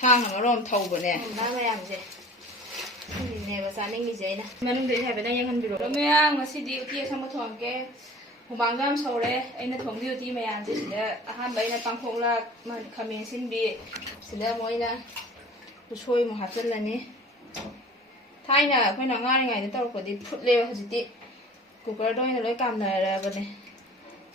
ꯊꯥꯡ ꯑꯃꯔꯣꯝ ꯊꯧꯕꯅꯦ ꯃꯅꯥ ꯃꯌꯥꯝꯁꯦ ꯁꯤꯅꯦꯕ ꯆꯥꯅꯤꯡꯉꯤꯁꯦ ꯑꯩꯅ ꯃꯅꯨꯡꯗꯗꯤ ꯍꯥꯏꯐꯦꯠꯇꯪ ꯌꯦꯡꯍꯟꯕꯤꯔꯛꯑꯣ ꯃꯌꯥꯝ ꯉꯁꯤꯗꯤ ꯎꯇꯤ ꯑꯁꯪꯕ ꯊꯣꯡꯉꯒꯦ ꯍꯨꯃꯥꯡꯁꯨ ꯌꯥꯝ ꯁꯧꯔꯦ ꯑꯩꯅ ꯊꯣꯡꯕꯤ ꯎꯇꯤ ꯃꯌꯥꯝꯁꯦ ꯁꯤꯗ ꯑꯍꯥꯟꯕ ꯑꯩꯅ ꯄꯥꯡꯈꯣꯛꯂꯥ ꯈꯥꯃꯦꯟ ꯑꯁꯤꯟꯕꯤ ꯁꯤꯗ ꯃꯣꯏꯅ ꯎꯁꯣꯏ ꯑꯃꯨꯛ ꯍꯥꯞꯆꯤꯜꯂꯅꯤ ꯊꯥꯏꯅ ꯑꯩꯈꯣꯏꯅ ꯑꯉꯥꯡ ꯑꯣꯏꯔꯤꯉꯩꯗ ꯇꯧꯔꯛꯄꯗꯤ ꯐꯨꯠꯂꯦꯕ ꯍꯧꯖꯤꯛꯇꯤ ꯀꯨꯀꯔꯗ ꯑꯣꯏꯅ ꯂꯣꯏ ꯀꯥꯝꯅꯔꯕꯅꯦ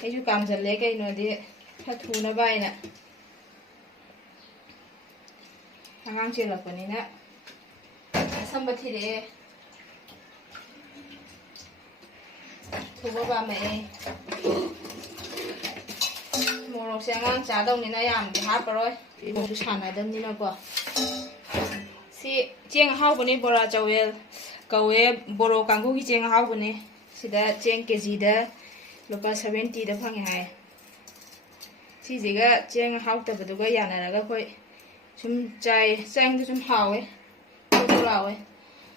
ꯑꯩꯁꯨ ꯀꯥꯝꯖꯜꯂꯦ ꯀꯩꯅꯣꯗꯤ ꯈꯔ ꯊꯨꯅꯕ ꯍꯥꯏꯅ ꯑꯉꯥꯡ ꯆꯦꯜꯂꯛꯄꯅꯤꯅ ꯑꯁꯝꯕ ꯊꯤꯔꯛꯑꯦ ꯊꯨꯕ ꯄꯥꯝꯃꯛꯑꯦ ꯃꯣꯔꯣꯛꯁꯦ ꯑꯉꯥꯡ ꯆꯥꯗꯧꯅꯤꯅ ꯌꯥꯝꯗꯤ ꯍꯥꯞꯄꯔꯣꯏ ꯃꯣꯔꯣꯛꯁꯨ ꯁꯥꯟꯅꯗꯕꯅꯤꯅꯀꯣ ꯁꯤ ꯆꯦꯡ ꯑꯍꯥꯎꯕꯅꯤ ꯕꯣꯔꯥ ꯆꯧꯋꯦꯜ ꯀꯧꯋꯦ ꯕꯣꯔꯣ ꯀꯥꯡꯕꯨꯒꯤ ꯆꯦꯡ ꯑꯍꯥꯎꯕꯅꯤ ꯁꯤꯗ ꯆꯦꯡ ꯀꯦꯖꯤꯗ ꯂꯨꯄꯥ 70ꯗ ꯐꯪꯉꯦ ꯍꯥꯏ ꯁꯤꯁꯤꯒ ꯆꯦꯡ ꯍꯥꯎꯇꯕꯗꯨꯒ ꯌꯥꯅꯔꯒ ꯑꯩꯈꯣꯏ ꯁꯨꯝ ꯆꯥꯏ ꯆꯦꯡꯗꯨ ꯁꯨꯝ ꯍꯥꯎꯋꯦ ꯂꯥꯎꯋꯦ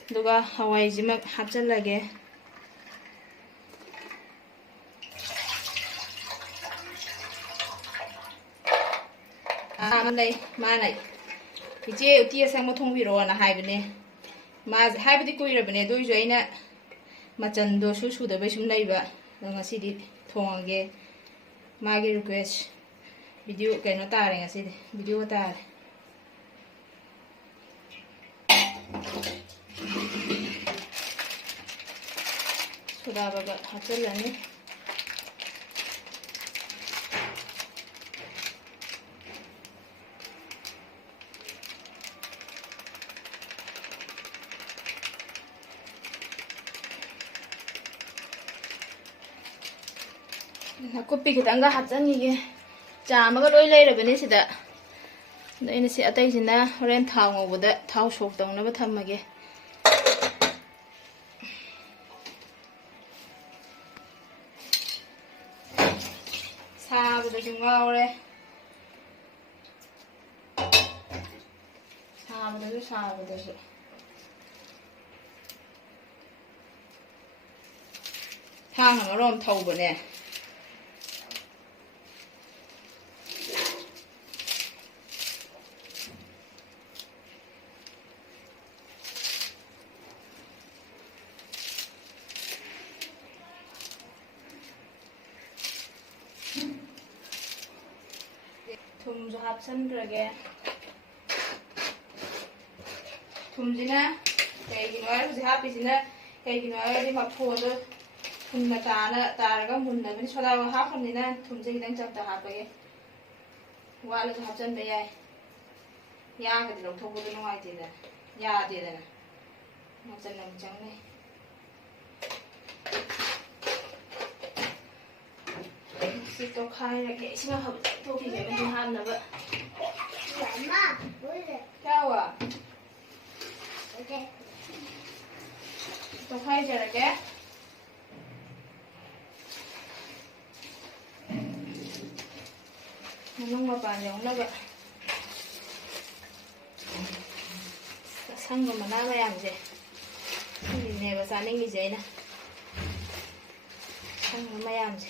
ꯑꯗꯨꯒ ꯍꯋꯥꯏꯁꯤꯃꯛ ꯍꯥꯞꯆꯜꯂꯒꯦ ꯑꯃ ꯂꯩ ꯃꯥꯅ ꯏꯆꯦ ꯎꯇꯤ ꯑꯁꯪꯕ ꯊꯣꯡꯕꯤꯔꯛꯑꯣꯅ ꯍꯥꯏꯕꯅꯦ ꯃꯥꯁꯦ ꯍꯥꯏꯕꯗꯤ ꯀꯨꯏꯔꯕꯅꯦ ꯑꯗꯨ ꯑꯣꯏꯁꯨ ꯑꯩꯅ ꯃꯆꯟꯗꯣ ꯁꯨꯗꯕꯩ ꯁꯨꯝ ꯂꯩꯕ ꯑꯗꯣ ꯉꯁꯤꯗꯤ ꯊꯣꯡꯉꯒꯦ ꯃꯥꯒꯤ ꯔꯤꯀ꯭ꯋꯦꯁ ꯚꯤꯗꯤꯑꯣ ꯀꯩꯅꯣ ꯇꯥꯔꯦ ꯉꯁꯤꯗꯤ ꯚꯤꯗꯤꯑꯣ ꯇꯥꯔꯦ ꯁꯣꯗꯥꯕꯒ ꯍꯥꯞꯆꯤꯜꯂꯅꯤ ꯅꯥꯀꯨꯞꯄꯤ ꯈꯤꯇꯪꯒ ꯍꯥꯞꯆꯟꯈꯤꯒꯦ ꯆꯥꯝꯃꯒ ꯂꯣꯏ ꯂꯩꯔꯕꯅꯦ ꯁꯤꯗ ꯑꯗꯣ ꯑꯩꯅ ꯁꯤ ꯑꯇꯩꯁꯤꯅ ꯍꯣꯔꯦꯟ ꯊꯥꯎ ꯉꯧꯕꯗ ꯊꯥꯎ ꯁꯣꯛ ꯇꯧꯅꯕ ꯊꯝꯃꯒꯦ ꯁꯥꯕꯗꯁꯨ ꯉꯥꯎꯔꯦ ꯁꯥꯕꯗꯁꯨ ꯊꯥꯡ ꯑꯃꯔꯣꯝ ꯊꯧꯕꯅꯦ ꯊꯨꯝꯁꯨ ꯍꯥꯞꯆꯟꯈ꯭ꯔꯒꯦ ꯊꯨꯝꯁꯤꯅ ꯀꯩꯒꯤꯅꯣ ꯍꯥꯏꯔ ꯍꯧꯖꯤꯛ ꯍꯥꯞꯄꯤꯁꯤꯅ ꯀꯩꯒꯤꯅꯣ ꯍꯥꯏꯔꯗꯤ ꯃꯐꯣꯟꯗꯣ ꯊꯨꯝꯅ ꯇꯥꯔꯒ ꯃꯨꯟꯅꯕꯅꯤ ꯁꯣꯗꯥꯕ ꯍꯥꯞꯈ꯭ꯔꯕꯅꯤꯅ ꯊꯨꯝꯁꯦ ꯈꯤꯇꯪ ꯆꯞꯇ ꯍꯥꯞꯄꯒꯦ ꯋꯥꯠꯂꯁꯨ ꯍꯥꯞꯆꯟꯕ ꯌꯥꯏ ꯌꯥꯒꯗꯤ ꯂꯧꯊꯣꯛꯄꯗꯣ ꯅꯨꯡꯉꯥꯏꯇꯦꯗꯅ ꯌꯥꯗꯦꯗꯅ ꯃꯆꯟ ꯑꯃ ꯆꯪꯅꯩ ꯁꯤ ꯇꯣꯠꯈꯥꯏꯔꯒꯦ ꯏꯁꯤꯡ ꯑꯐꯕ ꯊꯣꯛꯈꯤꯒꯦ ꯃꯍꯤ ꯍꯥꯞꯅꯕ ꯀꯌꯥ ꯇꯣꯠꯈꯥꯏꯖꯔꯒꯦ ꯃꯅꯨꯡ ꯃꯄꯥꯟ ꯌꯧꯅꯕ ꯑꯁꯪꯕ ꯃꯅꯥ ꯃꯌꯥꯝꯁꯦ ꯁꯤꯅꯦꯕ ꯆꯥꯅꯤꯡꯉꯤꯁꯦ ꯑꯩꯅ ꯑꯁꯪꯕ ꯃꯌꯥꯝꯁꯦ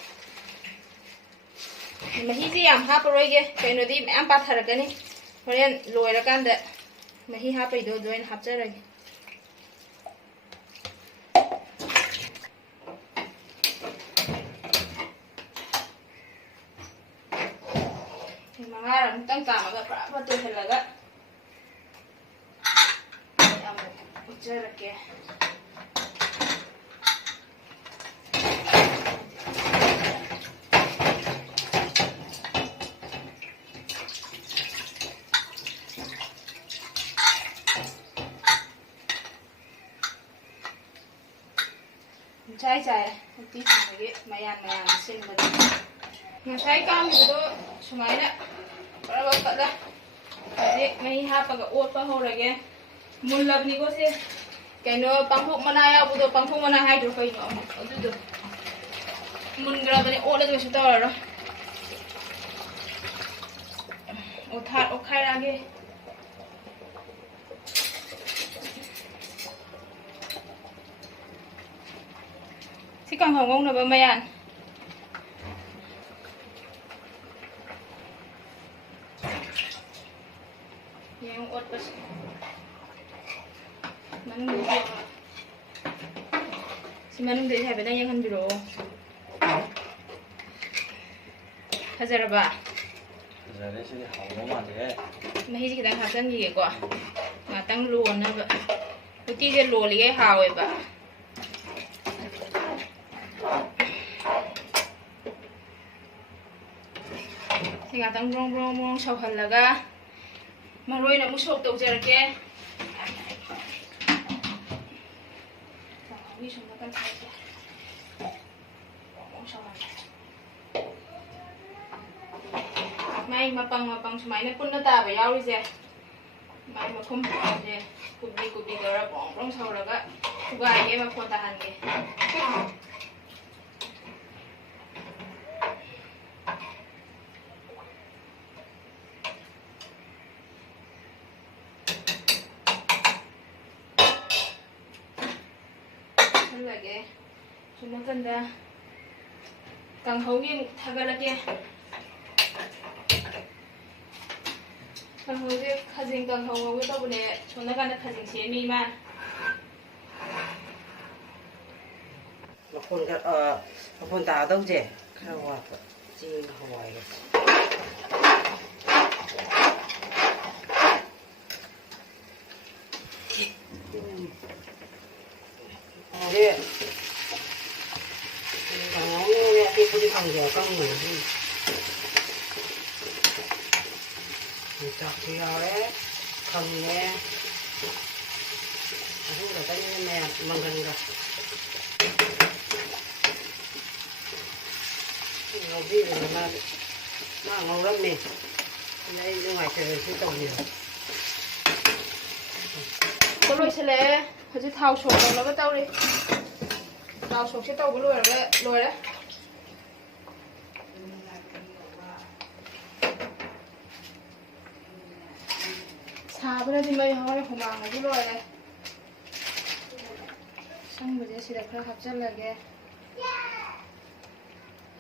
ꯃꯍꯤꯁꯦ ꯌꯥꯝ ꯍꯥꯞꯄꯔꯣꯏꯒꯦ ꯀꯩꯅꯣꯗꯤ ꯃꯌꯥꯝ ꯄꯥꯊꯔꯛꯀꯅꯤ ꯍꯣꯔꯦꯟ ꯂꯣꯏꯔꯀꯥꯟꯗ ꯃꯍꯤ ꯍꯥꯞꯄꯩꯗꯣ ꯑꯗꯨ ꯑꯣꯏꯅ ꯍꯥꯞꯆꯔꯒꯦ ꯃꯉꯥꯔ ꯑꯃꯨꯛꯇꯪ ꯀꯥꯝꯃꯒ ꯄꯨꯔꯥ ꯇꯣꯏꯍꯜꯂꯒ ꯑꯃꯨꯛ ꯎꯠꯆꯔꯛꯀꯦ ꯉꯁꯥꯏ ꯆꯥꯏ ꯎꯇꯤ ꯊꯣꯡꯕꯒꯤ ꯃꯌꯥꯟ ꯁꯤꯟꯕꯗꯣ ꯉꯁꯥꯏ ꯀꯥꯝꯈꯤꯕꯗꯣ ꯁꯨꯃꯥꯏꯅ ꯈꯔ ꯄꯠꯂꯦ ꯍꯧꯖꯤꯛ ꯃꯍꯤ ꯍꯥꯞꯄꯒ ꯑꯣꯠꯄ ꯍꯧꯔꯒꯦ ꯃꯨꯜꯂꯕꯅꯤꯀꯣ ꯁꯤ ꯀꯩꯅꯣ ꯄꯥꯡꯈꯣꯛ ꯃꯅꯥ ꯌꯥꯎꯕꯗꯣ ꯄꯥꯡꯈꯣꯛ ꯃꯅꯥ ꯍꯥꯏꯗ꯭ꯔꯣ ꯀꯩꯅꯣ ꯑꯃꯨꯛ ꯑꯗꯨꯗꯣ ꯃꯨꯟꯈ꯭ꯔꯕꯅꯤ ꯑꯣꯠꯂꯁꯨ ꯀꯩꯁꯨ ꯇꯧꯔꯔꯣꯏ ꯑꯣꯠꯈꯥꯏꯔꯛꯑꯒꯦ ꯁꯤ ꯀꯥꯡꯍꯧ ꯉꯧꯅꯕ ꯃꯌꯥꯟ ยังอดก็มันดูเยอะสิมันดูแทบไม่ได้ยังคันบิโรถ้าจะระบาดจะได้ช่วยหาหมอเลยไม่ให้สิคิดหาเส้นยี่กว่ามาตั้งรัวนะแบบปกติจะรัวเลยหาวแบบสิงาตั้งร้องชาวฮัลละก็มารวยนะมุชกตัวเจอแกนี่ชมกันใช่ไหมชาวฮัลไม่มาปังสมัยนี้ปุ่นน้าตาไปยาวเลยเจ้ไม่มาคุ้มหัวเจ้กุบดีก็รับร้องชาวแล้วก็ทุกอย่างเงี้ยมาควรตาหันเงี้ยlagi cuma kan dah kang hau ni thaga lagi kang hau ni khajing kang hau ngau to bune chona kan khajing che mi ma บางคนก็บางคนตาต้องเจ็บข้าวว่าจริงหวยกันเนี่ยของน้องเนี่ยที่ผู้ที่ฟังเดียวก็เหมือนที่จับที่เราเลยคังเนี่ยอันนี้เราต้องแม่มังกันกันเราพี่เรามาเราเริ่มเนี่ยในยังไงจะเป็นที่ตรงนี้ก็ลุยเฉลยเขาจะเท้าโฉบแล้วก็เต้าเลยเท้าโฉบใช้เต้าก็ลุยแล้วลุยแล้วชาไปแล้วที่ไม่เขาเลยของบางเลยที่ลุยเลยช่างมันจะสิเด็กครับจังเลยแก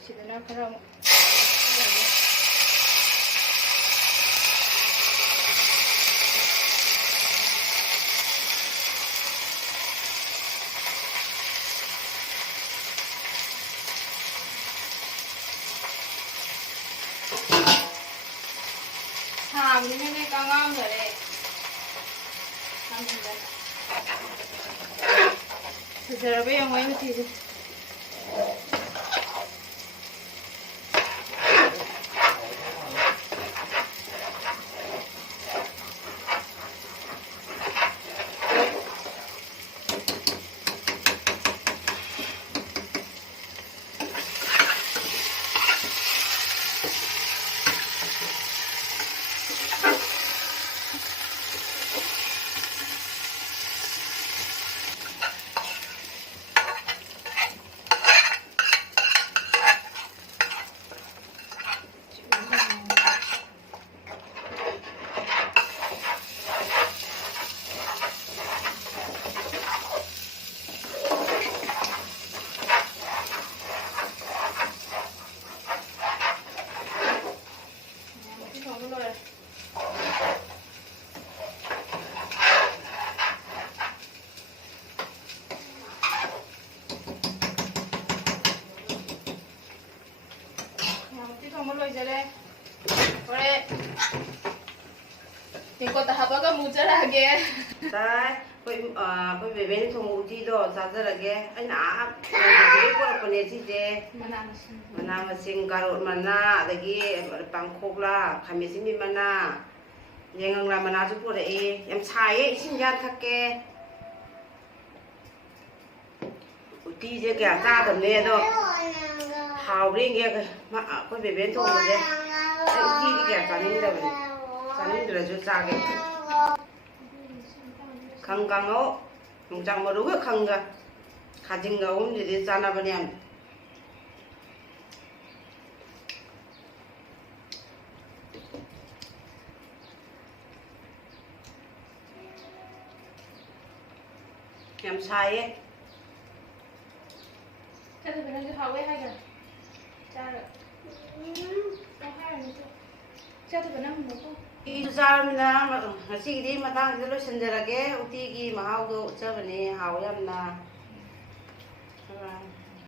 สิเด็กนะครับนี่ไม่ได้กางๆเลยทำถึงแล้วจะระเบียงไว้ไม่ทีสิTingko tahap ka muja lagi. Sai, koi bebe ni thong uti do jaja lagi. Ai na, ni ko ko ne ji je. Mana masing karot mana lagi pangkok la, kami sini mana. Yang la mana ju po de yam chai sin ya thake. Uti je kya ta dam ne do. Hao ring ge ma koi bebe thong de. Ai uti ki kya ta ni da bari. Sanin 들어줘 짜게 강강어 농장 모르고 강가 가진 거 움직이 짜나 그냥 kèm xay ấy Chắc là phải hào với hay rồi cha rồi không hay rồi chắc là phải nằm một ꯎꯇꯤꯁꯨ ꯆꯥꯔꯕꯅꯤꯅ ꯉꯁꯤꯒꯤꯗꯤ ꯃꯇꯥꯡꯁꯤꯗ ꯂꯣꯏꯁꯤꯟꯖꯔꯒꯦ ꯎꯇꯤꯒꯤ ꯃꯍꯥꯎꯗꯣ ꯎꯠꯆꯕꯅꯦ ꯍꯥꯎ ꯌꯥꯝꯅ